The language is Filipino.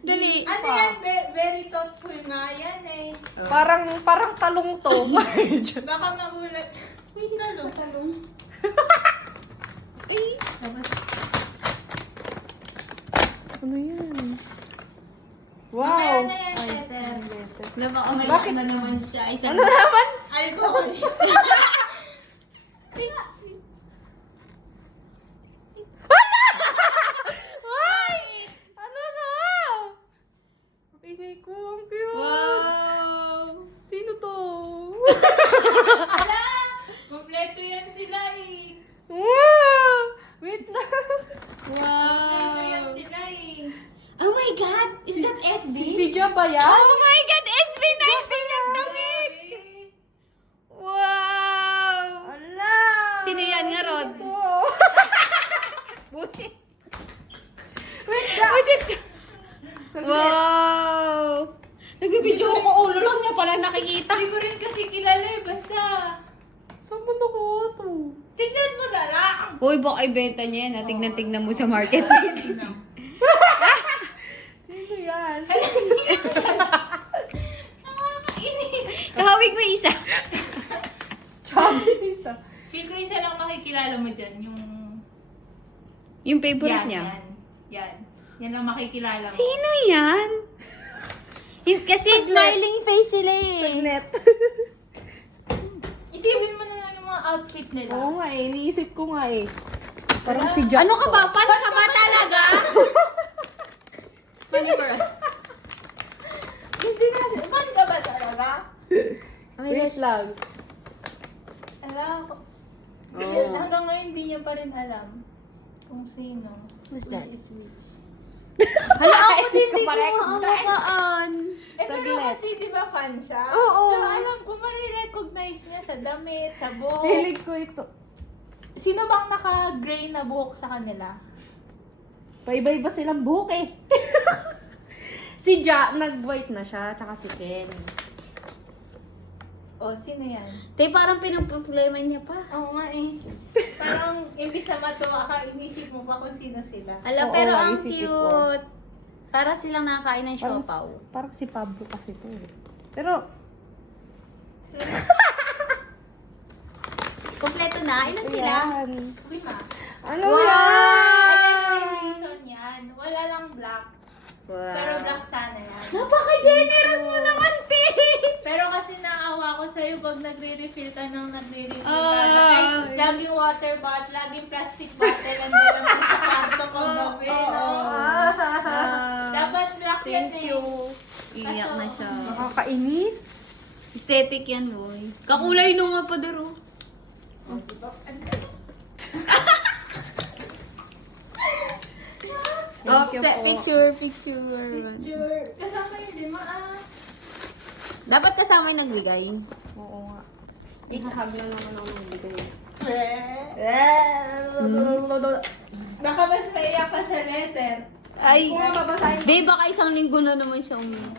Dali. Ano yan? Very thoughtful nga yan eh. Parang talong to. Baka magulat. Wait, talong. Tapos, Ano yan? Mamaya Wow! na yan, letter. baka may Bakit? na naman siya. Isang Ano naman? Alcohol. Ay! Ano na? Ingay ko, ang cute! Wow! Sino to? Ala! Kompleto yan sila eh. Wow! Wait lang. Kompleto yan Wow! sila eh. Oh my God! Is that SB? Si Jia ba yan? Oh my God! SB na yung damit! Wow! Ala! Sino yan nga, Rod? Sino to? Busit! Wait lang! Busit ka! Saglit. Wow! Nagbibidyo ko, ulo lang niya pala nakikita. Hindi ko rin kasi kilala eh. Basta, Saan mo nakuha to? tignan mo na lang. Uy, baka ibenta niya yan. Tignan-tignan mo sa marketplace. Sino yan? Nakakainis. Kahawig mo isa. Chubby isa. Feel ko isa lang makikilala mo dyan. Yung favorite Yan, niya. yan. Yan lang makikilala mo. Sino yan? Kasi smiling face sila eh. Net. Isipin mo na lang yung mga outfit nila. Oo nga eh, iniisip ko nga eh. Parang si Jack Ano ka to. ba? Pan ka ba talaga? Funny for us. Hindi na, fan ka ba talaga? Oh my Wait gosh. lang. Alam ko. Oh. Hanggang ngayon hindi niya pa rin alam kung sino. Who's that? Which is which. Hala, ako din Hindi di ka ko ma-recognize. maawakaan. Eh pero Saglit. kasi di ba fan siya? Oo. So alam ko marirecognize niya sa damit, sa buhok. Feeling ko ito. Sino bang naka-gray na buhok sa kanila? Paiba-iba silang buhok eh. Si Ja, nag-white na siya, tsaka si Ken. O, sino yan? Tay, parang pinag-problema niya pa. Oo nga eh. Parang imbis na matuwa ka, inisip mo pa kung sino sila. Ala, Oo, pero ang isipin ko. cute. Para silang nakakain ng siopaw. Parang si Pablo kasi to eh. Pero, Kompleto na. Ilan sila? ayan. Lima. Ano Wow! yan? Ayan yung reason yan. Wala lang black. Pero Wow. black sana yan. Napaka-generous mo naman, Te! Pero kasi naawa ko sa'yo pag nagre-refill ka ng nagre-refill Ah. Ay, laging water bottle, laging plastic bottle, nandiyan naman sa kwarto ko gabi, no? Dapat black yan Thank eh. you. Iyak na siya. Nakakainis. Aesthetic yan, boy. Kakulay nung nga pa daro. Oh, diba? Oh, Thank you po. picture. Picture. Kasama yung lima Dapat kasama yung nagbigay. Oo nga. Ikahag na naman ako ng bigay. Baka mas maiyak ka sa letter. Ay, Kung nga babasahin babe, baka isang linggo na naman siya umiyak.